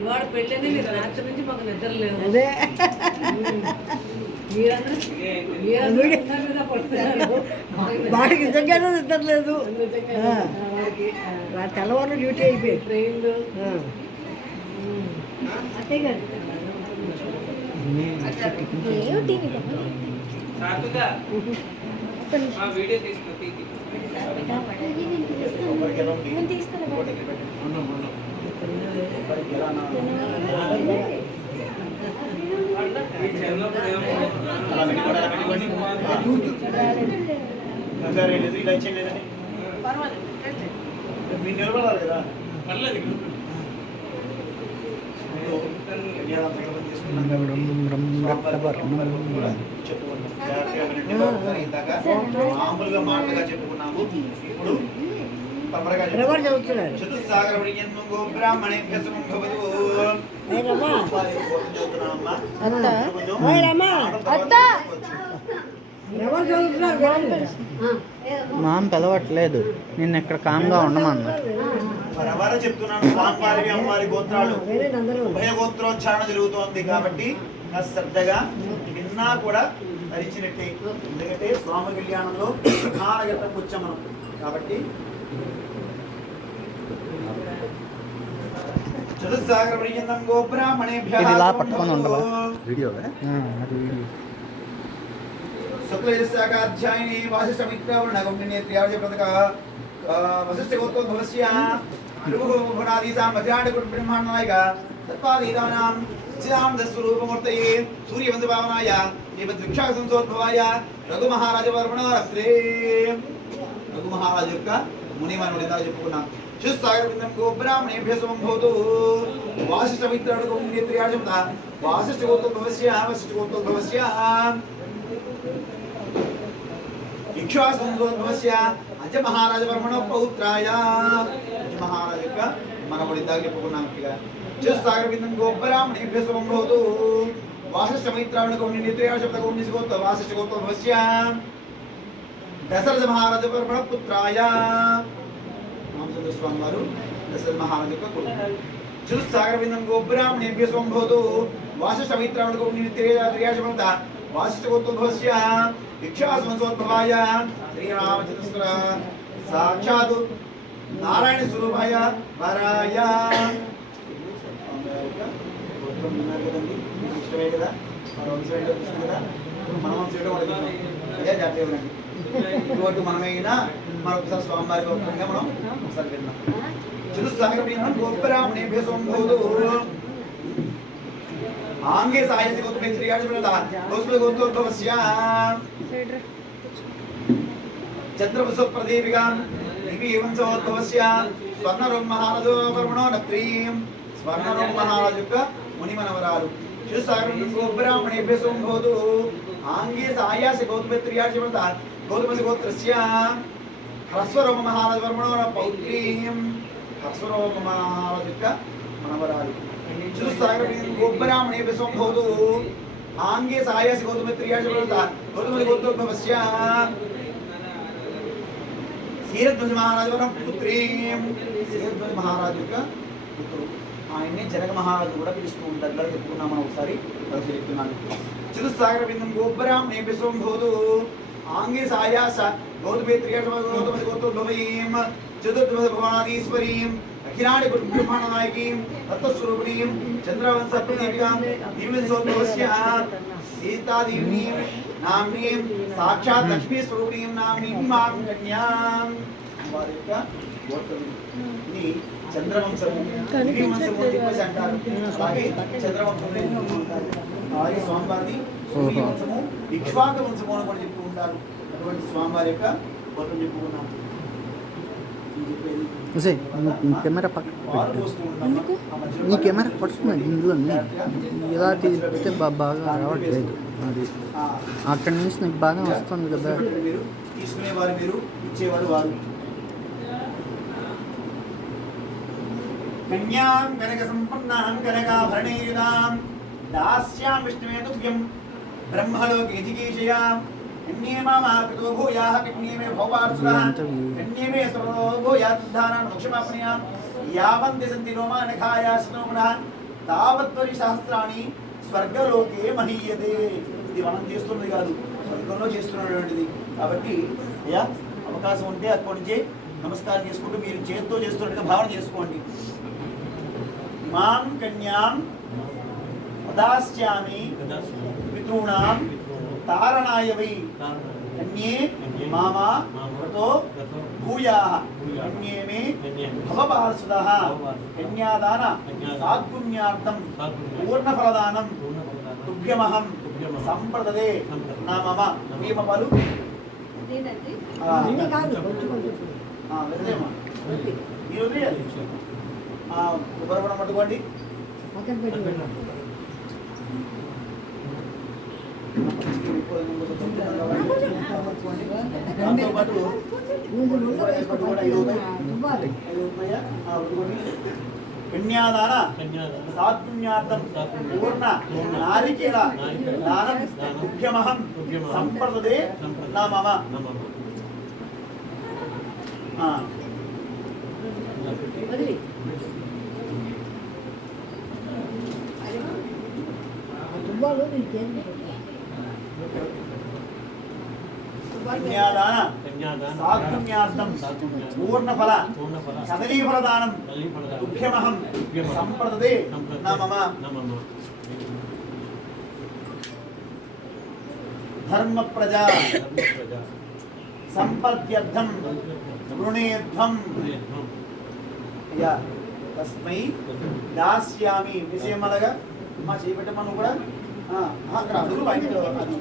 ఇవాళ పెళ్ళని మీరు రాత్రి నుంచి మాకు నిద్ర లేవు. అదే వాడికి నిజంగానే నిద్ర లేదు. తెల్లవారు డ్యూటీ అయిపోయి ట్రైన్లు నిలబడాలి కదా. మామూలుగా మాటగా చెప్పుకున్నాము. ఇప్పుడు చతుస్సాగర బ్రాహ్మణేభ్య మామ పిలవట్లేదు, నిన్న ఇక్కడ కామ్గా ఉండమన్నా. ఎవరో చెప్తున్నాను, స్వామివారి అమ్మవారి గోత్రాలు ఉభయ గోత్రోచ్చారణ జరుగుతోంది కాబట్టి శ్రద్ధగా విన్నా కూడా ధరించినట్టే. ఎందుకంటే స్వామి కళ్యాణంలో ప్రధానగతంగా వచ్చాం మనం కాబట్టి. చతుస్సాగర పర్యంతం గోబ్రాహ్మణేభ్యః ఇలా పట్టుకొని ఉండవా వీడియో? శుక్లయస్యాధ్యాయిని వాసిష్టమిత్రవర్ణగౌండినేత్ర్యాజ వశిష్ఠగోత్రోద్భవస్య భృగుభువనాదీసాం మధ్యాహ్నకుట బ్రహ్మాండనాయక తత్పాదీదానాం చిదానందస్వరూపమూర్తయే సూర్యవంశభావనాయ శ్రీమద్విక్షాసంసోద్భవాయ రఘుమహారాజవర్మణ రత్రే. రఘుమహారాజు యొక్క మునిమనుడిగా చెప్పుకున్నాం. చతుస్సాగరబిందం గోబ్రాహ్మణేభ్య సంభవతు వాసిష్టమిత్రగౌండినేత్ర్యాజ వాసిష్ఠగోత్రోద్భవస్య వశిష్ఠగోత్రోద్భవస్య ఇక్ష్వాకువంశోద్భవస్య అజ మహారాజవర్మణ పౌత్రాయ. అజ మహారాజు యొక్క మనవడు ఇందాక చెప్పుకున్నాం. చతుస్సాగరబిందం గోబ్రాహ్మణేభ్య సంభవతు వాసిష్ఠమైత్రావణగౌండినేత్ర్యాజ వాసిష్ఠగోత్రోద్భవస్య దశరథ మహారాజవర్మణ పుత్రాయ. రామచంద్ర స్వామి వారు దశరథ మహారాజు యొక్క కొడుకు. చతుస్సాగరబిందం గోబ్రాహ్మణేభ్య సంభవతు వాసిష్ఠమైత్రావణగౌండినేత్ర్యాజ వాసిష్ఠగోత్రోద్భవస్య ఇక్ష్వాకువంశోద్భవాయ శ్రీరామచంద్ర సాక్షాత్ నారాయణ స్వరూపాయ వరాయ. ఇష్టమే కదా, మన వంశం కదా, మన వంశం అదే జాతీయ ఇటువంటి మనమైనా మరొకసారి స్వామివారి గోత్రంగా మనం ఒకసారి విన్నాం. చతుస్సాగరబిందం గోబ్రాహ్మణేభ్య సంభవతు ఆంగే సాయసి గోత్రోద్భవస్య చంద్రవసుప్రదీపికాం దివ్యవంశోద్భవస్య స్వర్ణరూప మహారాజవర్మణో నత్రీం. స్వర్ణరూప మహారాజు యొక్క మునిమనవరాలు. చతుస్సాగరబిందం గోబ్రాహ్మణేభ్య సంభవతు ఆంగే సాయాసి గౌతమసి గోత్రస్య హ్రస్వరూప మహారాజవర్మణో పౌత్రీం. హ్రస్వరూప మహారాజు యొక్క మనవరాలు. చతుస్సాగరబిందం గోబ్రాహ్మణేభ్య సంభవతు ఆంగే సాయాసి గౌతమసి గోత్రోద్భవస్య క్షీరధ్వజ మహారాజవరం పుత్రీం. క్షీరధ్వజ మహారాజు యొక్క పుత్రుడు. ఆయన్ని జనక మహారాజు కూడా పిలుస్తూ ఉంటారు. చెప్పుకున్నాం మనం ఒకసారి చెప్తున్నాను. చతుస్సాగరబిందం గోబ్రాహ్మణేభ్య సంభవతు ఆంగే సాయాస గౌతమసి గోత్రోద్భవీం చతుర్దశ భువనాధీశ్వరీం అఖిలాండ బ్రహ్మాండనాయకీం తత్వస్వరూపిణీం చంద్రవంశప్రదీపికాం దివ్యవంశోద్భవస్య సీతాదేవీం నామ్నీం సాక్షాత్ లక్ష్మీ స్వరూపిణీం నామ్నీం మాం కన్యాం. వారి యొక్క గోత్రాన్ని చంద్రవంశము దివ్యవంశము చెప్పేసి అంటారు. అలాగే చంద్రవంశము అంటారు. అలాగే స్వామివారిని సూర్యవంశము ఇక్ష్వాకు వంశము అని కూడా చెప్తూ ఉంటారు. అటువంటి స్వామివారి యొక్క గోత్రం చెప్పుకున్నాం. కెమెరా పక్కన నీ కెమెరా పడుతుంది ఇందులో ఇలా తీస్తే బాగా రావట్లేదు. అది అక్కడి నుంచి నీకు బాగా వస్తుంది కదా. తీసుకునేవారు మీరు, ఇచ్చేవారు వారు. కన్యాం కనక సంపన్నాం కనకాభరణేయుధాం దాస్యాం విష్ణువే తుభ్యం బ్రహ్మలోకే జిగీషయాం. కన్యే మామాకృతో భూయాః కన్యే మే భోపార్చులః కన్యే మే సర్వో భూయాత్ ధానాన్ మోక్షమాప్నుయాం. యావంతి సంతి రోమానఖాయా స్నోమనః తావత్వరి శాస్త్రాన్ని స్వర్గలోకే మహీయతే. ఇది మనం చేస్తున్నది కాదు, స్వర్గంలో చేస్తున్నటువంటిది. కాబట్టి అయ్యా అవకాశం ఉంటే అక్కడి నుంచే నమస్కారం చేసుకుంటూ మీరు చేతితో చేస్తున్నట్టుగా భావన చేసుకోండి. ఇమాం కన్యాం ప్రదాస్యామి పితॄణాం తారణాయ వై కన్యే మామ వ్రతో భూయాః కన్యే మే భవపార్షదః కన్యాదాన సాత్పుణ్యార్థం పూర్ణఫలదానం తుభ్యమహం సంప్రదదే నా మమ భీమ పలు అన్నీ కాదు కొంచెం కొంచెం వదిలేమా మీరు వదిలేయాలి. ఉపరపడం పట్టుకోండి. పక్కన పెట్టి దాంతో పాటు కన్యాదాన సాత్పుణ్యార్థం పూర్ణ నారికేల దానం ముఖ్యమహం సంప్రదదే నా మమ. దుబ్బాలు నీకేం కన్యాదాన సాత్పుణ్యార్థం పూర్ణఫల కదలీఫలదానం తుభ్యమహం సంప్రదదే నా మమ. ధర్మ ప్రజా సంపద్యర్థం వృణేధ్వం అయ్యా తస్మై దాస్యామి విషయం అలాగా మా చేపెట్టమను కూడా అక్కడ అడుగు బయట అది